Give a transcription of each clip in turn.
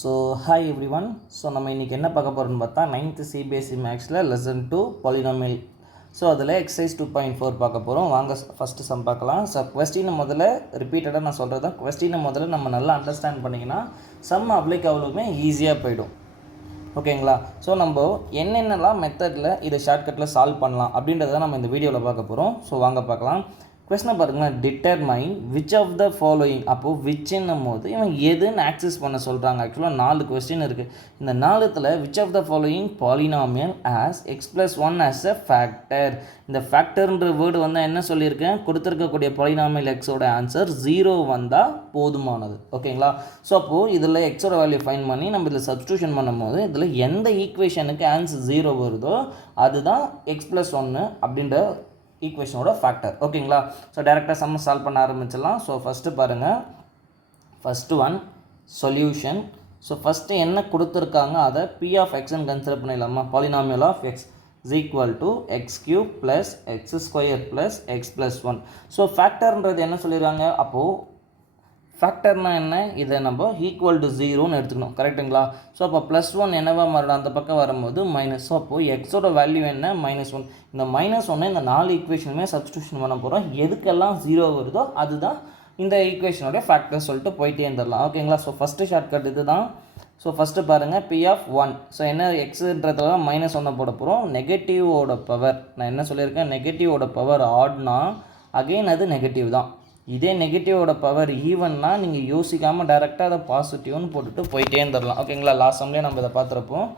So hi every one. So நம்ம இன்றைக்கி என்ன பார்க்க போகிறோம்னு பார்த்தா 9th சிபிஎஸ்சி மேக்ஸில் லெசன் 2 பாலினாமியல். ஸோ அதில் எக்ஸசைஸ் 2.4 பார்க்க போகிறோம். வாங்க ஃபஸ்ட்டு சம் பார்க்கலாம். ஸோ கொஸ்டினை முதல்ல ரிப்பீட்டடாக நான் சொல்கிறது தான். கொஸ்டினை முதல்ல நம்ம நல்லா அண்டர்ஸ்டாண்ட் பண்ணிங்கன்னா சம் அப்ளைக் அவ்வளோவுமே ஈஸியாக போயிடும். ஓகேங்களா? ஸோ நம்ம என்னென்னலாம் மெத்தடில் இதை ஷார்ட்கட்டில் சால்வ் பண்ணலாம் அப்படின்றத நம்ம இந்த வீடியோவில் பார்க்க போகிறோம். ஸோ வாங்க பார்க்கலாம். கொஸ்டினை பாருங்களேன். Determine which of the following. அப்போது விச்ன்னும் போது இவன் எதுன்னு ஆக்சஸ் பண்ண சொல்கிறாங்க. ஆக்சுவலாக 4 கொஸ்டின் இருக்குது. இந்த 4த்தில் which of the following polynomial has x+1 has a factor. இந்த ஃபேக்டர்ன்ற வேர்டு வந்து என்ன சொல்லியிருக்கேன், கொடுத்துருக்கக்கூடிய பாலினாமியல் எக்ஸோட ஆன்சர் 0 வந்தால் போதுமானது. ஓகேங்களா? ஸோ அப்போது இதில் எக்ஸோட வேல்யூ ஃபைன் பண்ணி நம்ம இதில் சப்ஸ்டியூஷன் பண்ணும்போது இதில் எந்த ஈக்குவேஷனுக்கு ஆன்சர் 0 வருதோ அதுதான் x+1 அப்படின்ற ஈக்குவேஷனோட ஃபேக்டர். ஓகேங்களா? ஸோ டேரெக்டாக சம் சால்வ் பண்ண ஆரம்பிச்சிடலாம். ஸோ ஃபஸ்ட்டு பாருங்கள், first one solution. So first என்ன கொடுத்துருக்காங்க அதை p ஆஃப் எக்ஸ்ன்னு கன்சிடர் பண்ணிடலாமா. Polynomial of x is equal to x³ plus x² plus x+1. So ஃபேக்டர்ன்றது என்ன சொல்லிடுறாங்க, அப்போது ஃபேக்டர்னால் என்ன, இதை நம்ம ஈக்குவல் டு 0ன்னு எடுத்துக்கணும். கரெக்டுங்களா? ஸோ அப்போ +1 என்னவா மாறிடும், அந்த பக்கம் வரும்போது மைனஸ். ஸோ அப்போது எக்ஸோட வேல்யூ என்ன, -1. இந்த -1 இந்த 4 ஈக்குவேஷனுமே சப்ஸ்டியூஷன் பண்ண போகிறோம். எதுக்கெல்லாம் 0 வருதோ அதுதான் இந்த ஈக்குவேஷனோட ஃபேக்டர் சொல்லிட்டு போயிட்டே இருந்துடலாம். ஓகேங்களா? ஸோ ஃபஸ்ட்டு ஷார்ட்கட் இது தான். ஸோ ஃபஸ்ட்டு பாருங்கள், p(1). ஸோ என்ன எக்ஸுன்றதுல -1 போட போகிறோம். நெகட்டிவோட பவர், நான் என்ன சொல்லியிருக்கேன், நெகட்டிவோட பவர் ஆட்னா அகெயின் அது நெகட்டிவ் தான். இதே நெகட்டிவோட பவர் ஈவன்னா நீங்கள் யோசிக்காமல் டேரெக்டாக அதை பாசிட்டிவ்னு போட்டுட்டு போயிட்டே இருந்துடலாம். ஓகேங்களா? லாஸ்ட் சம்லேயே நம்ம இதை பார்த்துருப்போம்.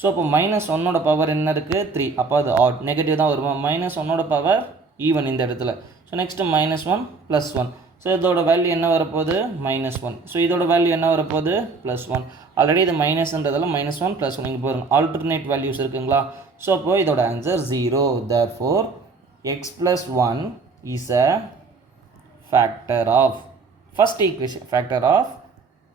ஸோ அப்போ -1ஓட பவர் என்ன இருக்குது, 3. அப்போ அது ஆட், நெகட்டிவ் தான் வருமா. -1ஓட பவர் ஈவன் இந்த இடத்துல. So next -1 +1. ஸோ இதோட வேல்யூ என்ன வரப்போகுது, -1. ஸோ இதோட வேல்யூ என்ன வரப்போகுது, +1. ஆல்ரெடி இது மைனஸ்ன்றதால -1 +1 இங்கே பாருங்க ஆல்டர்னேட் வேல்யூஸ் இருக்குங்களா. ஸோ அப்போது இதோட answer 0. therefore x+1 is a factor of first equation, factor of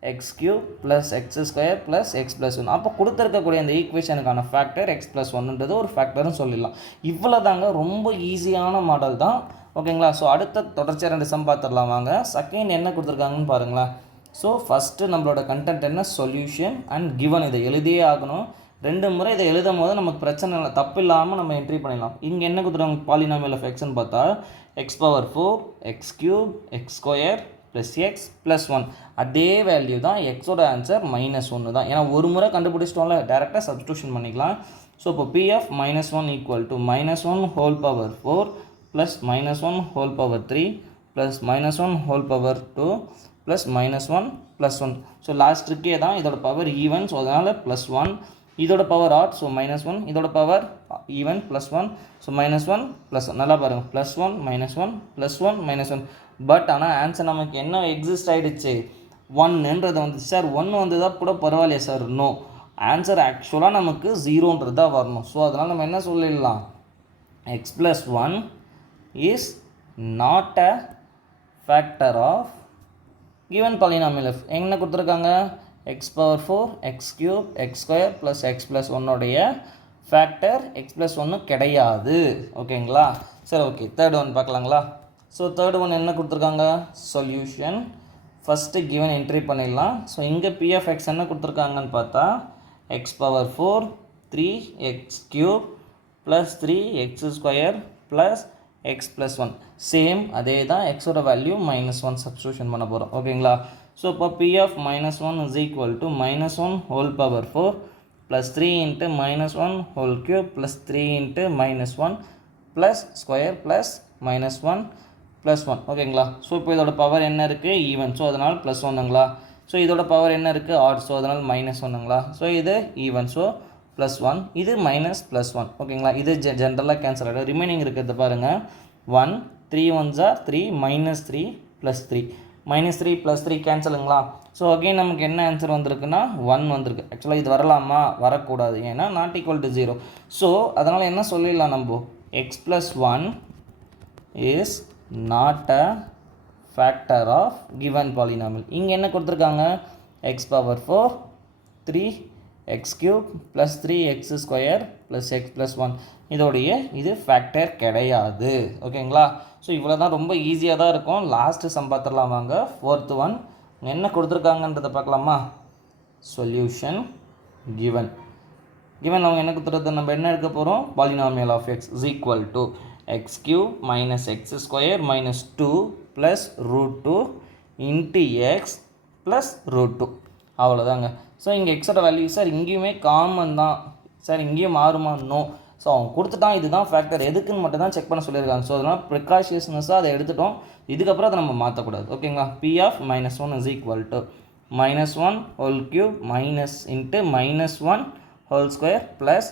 x³ plus x² plus x+1. அப்போ கொடுத்துருக்கக்கூடிய அந்த ஈக்குவேஷனுக்கான ஃபேக்டர் x+1ன்றது ஒரு ஃபேக்டர்னு சொல்லிடலாம். இவ்வளோ தாங்க, ரொம்ப ஈஸியான மாடல் தான். ஓகேங்களா? ஸோ அடுத்த தொடர்ச்சியாக 2 சம் பார்த்துடலாம் வாங்க. செகண்ட் என்ன கொடுத்துருக்காங்கன்னு பாருங்களேன். ஸோ ஃபஸ்ட்டு நம்மளோட கண்டென்ட் என்ன, சொல்யூஷன் அண்ட் கிவன். இதை எழுதியே ஆகணும். 2 முறை இதை எழுதும் போது நமக்கு பிரச்சனை இல்லை, தப்பு இல்லாமல் நம்ம என்ட்ரி பண்ணிடலாம். இங்கே என்ன கொடுத்துருவாங்க, பாலினாமியல் ஆஃப் எக்ஸ்ன்னு பார்த்தா x⁴ x³ x² plus x+1. அதே வேல்யூ தான் எக்ஸோட ஆன்சர் -1 தான். ஏன்னா ஒரு முறை கண்டுபிடிச்சிட்டோம்ல, டேரெக்டாக சப்ஸ்டியூஷன் பண்ணிக்கலாம். ஸோ இப்போ p(-1) equal to -1^4 plus -1^3 plus -1^2 plus -1 +1. So last இருக்கே தான் இதோட பவர் ஈவன். ஸோ அதனால் +1. இதோட பவர் ஆட், ஸோ -1. இதோட பவர் ஈவன் +1. ஸோ -1 +1. நல்லா பாருங்கள், +1 -1 +1 -1. பட் ஆனால் ஆன்சர் நமக்கு என்ன எக்ஸிஸ்ட் ஆகிடுச்சு, 1ன்றது வந்துச்சு. சார் 1 வந்ததாக கூட பரவாயில்லையா சார், நோ. ஆன்சர் ஆக்சுவலாக நமக்கு 0ன்றது தான் வரணும். ஸோ அதனால் நம்ம என்ன சொல்லிடலாம், x+1 is not a factor of given polynomial F. என்ன கொடுத்துருக்காங்க, x⁴ x³ x² plus x+1 factor x+1 கிடையாது. ஓகேங்களா? சரி, ஓகே. தேர்ட் ஒன் பார்க்கலாங்களா. ஸோ தேர்ட் ஒன் என்ன கொடுத்துருக்காங்க, சொல்யூஷன். ஃபஸ்ட்டு கிவன் என்ட்ரி பண்ணிடலாம். ஸோ இங்கே p ஆஃப் x என்ன கொடுத்துருக்காங்கன்னு பார்த்தா x⁴ 3x³ plus 3x² plus x+1. Same அதே தான், எக்ஸோட வேல்யூ -1 சப்ஸ்டியூஷன் பண்ண போகிறோம். ஓகேங்களா? ஸோ இப்போ p(-1) is equal to -1^4 plus 3 × -1³ plus 3 × -1 plus square plus -1 +1. ஓகேங்களா? ஸோ இப்போ இதோட பவர் என்ன இருக்குது, ஈவன். ஸோ அதனால் +1ங்களா. ஸோ இதோட பவர் என்ன இருக்குது, ஆட். ஸோ அதனால் -1ங்களா. ஸோ இது ஈவன், ஸோ +1. இது -+1. ஓகேங்களா? இது ஜென்ரலாக கேன்சல் ஆகிடும். ரிமைனிங் இருக்கிறது பாருங்கள், 1 3 1s are 3 -3 +3 -3 +3 கேன்சலுங்களா. ஸோ அகெயின் நமக்கு என்ன ஆன்சர் வந்திருக்குன்னா 1 வந்திருக்கு. ஆக்சுவலாக இது வரலாமா, வரக்கூடாது, ஏன்னா ≠ 0. ஸோ அதனால் என்ன சொல்லிடலாம் நம்ம, x+1 is not a factor of given polynomial. இங்கே என்ன கொடுத்துருக்காங்க, x⁴ 3x³ plus 3x² plus x+1. இதோடைய இது ஃபேக்டர் கிடையாது. ஓகேங்களா? ஸோ இவ்வளோ தான், ரொம்ப ஈஸியாக தான் இருக்கும். லாஸ்ட்டு சம் பார்த்துடலாம் வாங்க. 4th ஒன் என்ன கொடுத்துருக்காங்கன்றதை பார்க்கலாமா. சொல்யூஷன் given அவங்க என்ன கொடுத்துறது, நம்ம என்ன எடுக்க போகிறோம், polynomial of x is equal to x cube minus x square minus 2 plus √2 into x plus √2. அவ்வளோதாங்க. ஸோ இங்கே எக்ஸோட வேல்யூ சார் இங்கேயுமே காமன் தான் சார், இங்கேயும் மாறுமா, நோ. ஸோ அவன் கொடுத்துட்டான், இதுதான் ஃபேக்டர், எதுக்குன்னு மட்டும் தான் செக் பண்ண சொல்லியிருக்காங்க. ஸோ அதனால் ப்ரிகாஷியஸ்னஸாக அதை எடுத்துட்டோம். இதுக்கப்புறம் அதை நம்ம மாற்றக்கூடாது. ஓகேங்களா. P of -1 is equal to -1 whole cube minus into -1 whole square plus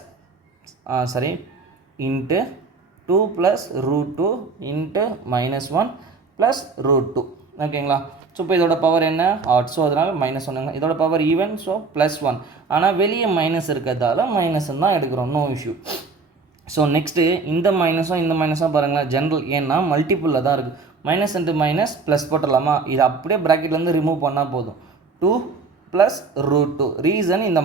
into 2 plus √2 into -1 plus √2. ஓகேங்களா. ஸோ இப்போ இதோட பவர் என்ன, ஆட். ஸோ அதனால் -1. இதோட பவர் ஈவன், ஸோ +1. ஆனால் வெளியே மைனஸ் இருக்கிறதால மைனஸ்ன்னு தான் எடுக்கிறோம், நோ இஷ்யூ. ஸோ நெக்ஸ்ட்டு இந்த மைனஸும் பாருங்களேன் ஜென்ரல், ஏன்னா மல்டிப்புளில் தான் இருக்குது. மைனஸ் இன்ட்டு மைனஸ் ப்ளஸ் போட்டுடலாமா, இது அப்படியே ப்ராக்கெட்லேருந்து ரிமூவ் பண்ணால் போதும். 2 ப்ளஸ் √2. ரீசன் இந்த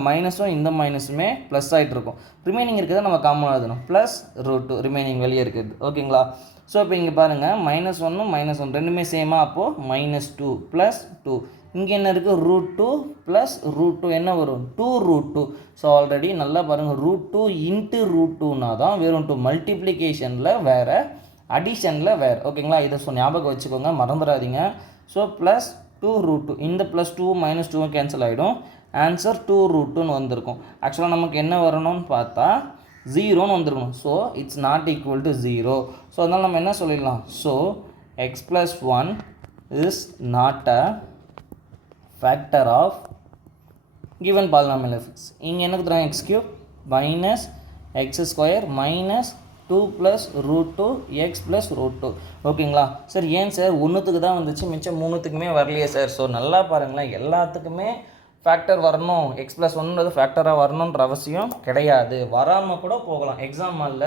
மைனஸுமே ப்ளஸ் ஆகிட்டு இருக்கும். ரிமைனிங் இருக்கிறத நம்ம காமனாக எழுதணும், ப்ளஸ் √2 ரிமைனிங் வெளியே இருக்குது. ஓகேங்களா. ஸோ இப்போ இங்கே பாருங்கள் -1 ரெண்டுமே சேமாக, அப்போது -2 ப்ளஸ் 2. இங்கே என்ன இருக்குது, √2 ப்ளஸ் √2 என்ன வரும், 2√2. ஸோ ஆல்ரெடி நல்லா பாருங்கள், √2 இன்ட்டு √2னா தான் வெறும் 2, மல்டிப்ளிகேஷனில் வேறு, அடிஷனில் வேறு. ஓகேங்களா. இதை ஞாபகம் வச்சுக்கோங்க, மறந்துடாதீங்க. ஸோ ப்ளஸ் 2√2, இந்த ப்ளஸ் 2 -2 கேன்சல் ஆகிடும். ஆன்சர் 2√2ன்னு வந்திருக்கும். ஆக்சுவலாக நமக்கு என்ன வரணும்னு பார்த்தா 0ன்னு வந்துருக்கணும். So it's not equal to 0. So அதனால் நம்ம என்ன சொல்லிடலாம், so x + 1 is not a factor of given polynomial f. இங்கே என்ன கொடுத்துறாங்க, x³ minus x square minus 2 plus √2 x plus √2. ஓகேங்களா. சார் ஏன் சார் ஒன்றுத்துக்கு தான் வந்துச்சு, மிச்சம் 3த்துக்குமே வரலையே சார். ஸோ நல்லா பாருங்களேன், எல்லாத்துக்குமே ஃபேக்டர் வரணும், x + 1ன்றது ஃபேக்டராக வரணுன்ற அவசியம் கிடையாது, வராமல் கூட போகலாம். எக்ஸாம்பிளில்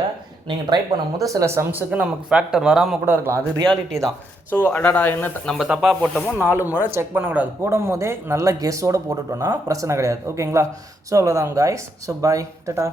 நீங்கள் ட்ரை பண்ணும்போது சில சம்ஸுக்கு நமக்கு ஃபேக்டர் வராமல் கூட இருக்கலாம், அது ரியாலிட்டி தான். ஸோ அடடா என்ன நம்ம தப்பாக போட்டோமோ 4 முறை செக் பண்ணக்கூடாது, போடும் போதே நல்ல கெஸ்ஸோடு போட்டுட்டோன்னா பிரச்சனை கிடையாது. ஓகேங்களா. ஸோ அவ்வளோதான் காய்ஸ். So bye, Tata.